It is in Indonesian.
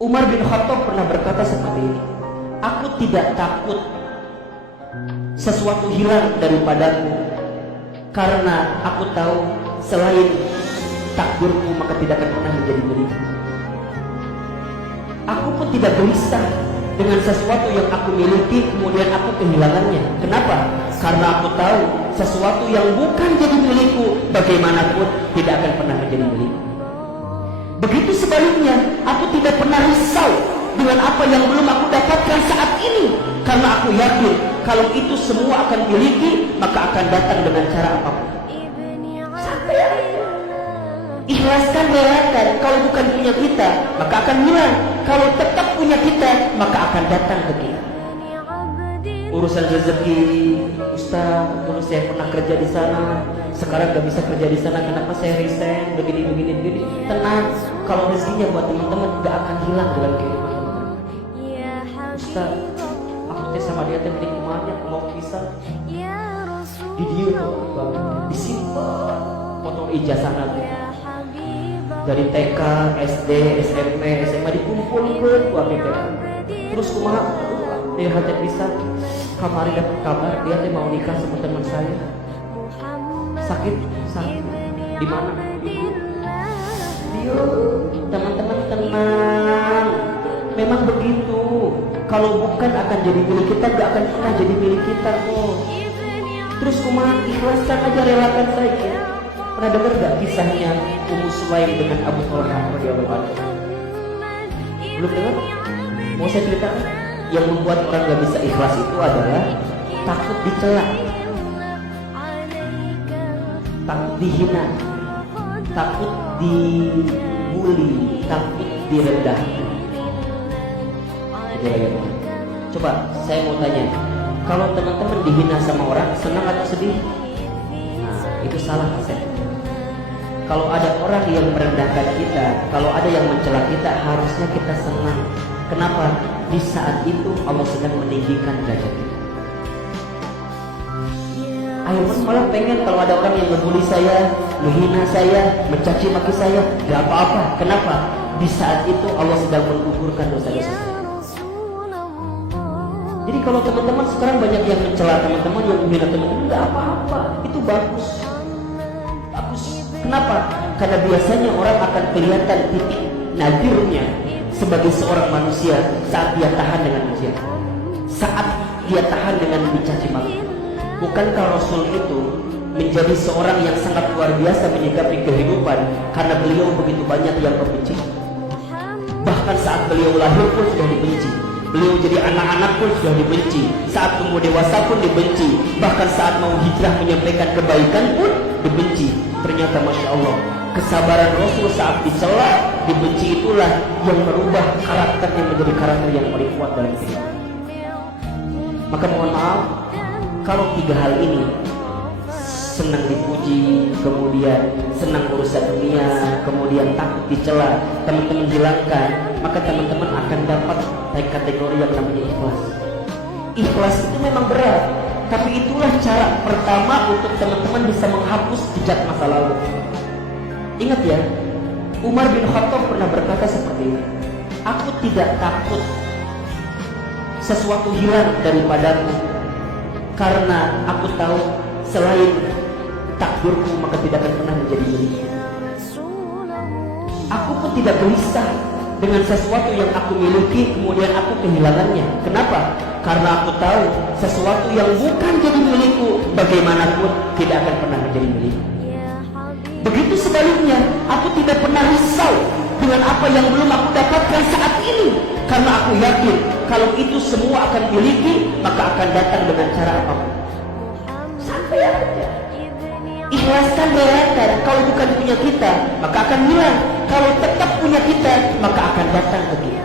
Umar bin Khattab pernah berkata seperti ini, aku tidak takut sesuatu hilang daripadaku, karena aku tahu selain takdirku maka tidak akan pernah menjadi milikku. Aku pun tidak gelisah dengan sesuatu yang aku miliki kemudian aku kehilangannya. Kenapa? Karena aku tahu sesuatu yang bukan jadi milikku bagaimanapun tidak akan pernah menjadi milikku. Begitu sebaliknya, aku tidak pernah risau dengan apa yang belum aku dapatkan saat ini, karena aku yakin kalau itu semua akan miliki maka akan datang dengan cara apapun. Sampai ya, ikhlaskan, relakan. Kalau bukan punya kita maka akan hilang, kalau tetap punya kita maka akan datang ke kita. Urusan rezeki, Ustaz, dulu saya pernah kerja di sana, sekarang gak bisa kerja di sana, kenapa saya resign, begini. Tenang, kalau rezekinya buat teman-teman gak akan hilang dalam kehidupan teman-teman. Ustaz, aku teh sama dia teh menikah banyak, mau pisah. Di dia tuh, disimpan foto ijazah nanti. Dari TK, SD, SMP, SMA dikumpulkan buat PPK. Terus kumaha, dia hati bisa. Kemarin dapat kabar dia teh mau nikah sama teman saya. Sakit. Di mana? Dia, teman-teman tenang. Memang begitu. Kalau bukan akan jadi milik kita, gak akan pernah jadi milik kita kok. Terus kumaha, ikhlaskan aja, relakan saja. Pernah dengar gak kisahnya Ummu Sulaim dengan Abu Talha radhiyallahu anhu? Belum dengar? Mau saya ceritakan? Yang membuat orang gak bisa ikhlas itu adalah takut dicela, takut dihina, takut dibully, takut direndahkan. Coba saya mau tanya, kalau teman-teman dihina sama orang, senang atau sedih? Nah, itu salah konsep. Kalau ada orang yang merendahkan kita, kalau ada yang mencela kita, harusnya kita senang. Kenapa? Di saat itu Allah sedang meninggikan derajat kita. Ayo malah pengen kalau ada orang yang ngebully saya, menghina saya, mencaci maki saya, gak apa-apa. Kenapa? Di saat itu Allah sedang menggugurkan dosa-dosa saya. Jadi kalau teman-teman sekarang banyak yang mencela teman-teman, yang menghina teman-teman, gak apa-apa. Itu bagus. Kenapa? Karena biasanya orang akan kelihatan titik nadirnya sebagai seorang manusia saat dia tahan dengan ujian, saat dia tahan dengan dicaci maki. Bukankah Rasul itu menjadi seorang yang sangat luar biasa menyikapi kehidupan karena beliau begitu banyak yang membenci. Bahkan saat beliau lahir pun sudah dibenci, beliau jadi anak-anak pun sudah dibenci, saat tumbuh dewasa pun dibenci, bahkan saat mau hijrah menyampaikan kebaikan pun dibenci. Ternyata Masya Allah, kesabaran Rasul saat dicela, dibenci itulah yang merubah karakternya menjadi karakter yang paling kuat dalam hidup. Maka mohon maaf, kalau tiga hal ini, senang dipuji, kemudian senang urusan dunia, kemudian takut dicela, teman-teman hilangkan, maka teman-teman akan dapat kategori yang namanya ikhlas. Ikhlas itu memang berat, tapi itulah cara pertama untuk teman-teman bisa menghapus jejak masa lalu. Ingat ya, Umar bin Khattab pernah berkata seperti ini, aku tidak takut sesuatu hilang daripadaku, karena aku tahu selain takdirku maka tidak akan pernah menjadi milikku. Aku pun tidak gelisah dengan sesuatu yang aku miliki kemudian aku kehilangannya. Kenapa? Karena aku tahu sesuatu yang bukan jadi milikku bagaimanapun tidak akan pernah menjadi milikku. Begitu sebaliknya, aku tidak pernah risau dengan apa yang belum aku dapatkan saat ini, karena aku yakin kalau itu semua akan miliki maka akan datang dengan cara apapun. Sampai aja, ikhlaskan, relakan. Kalau bukan punya kita maka akan hilang, kalau tetap punya kita maka akan datang ke kita.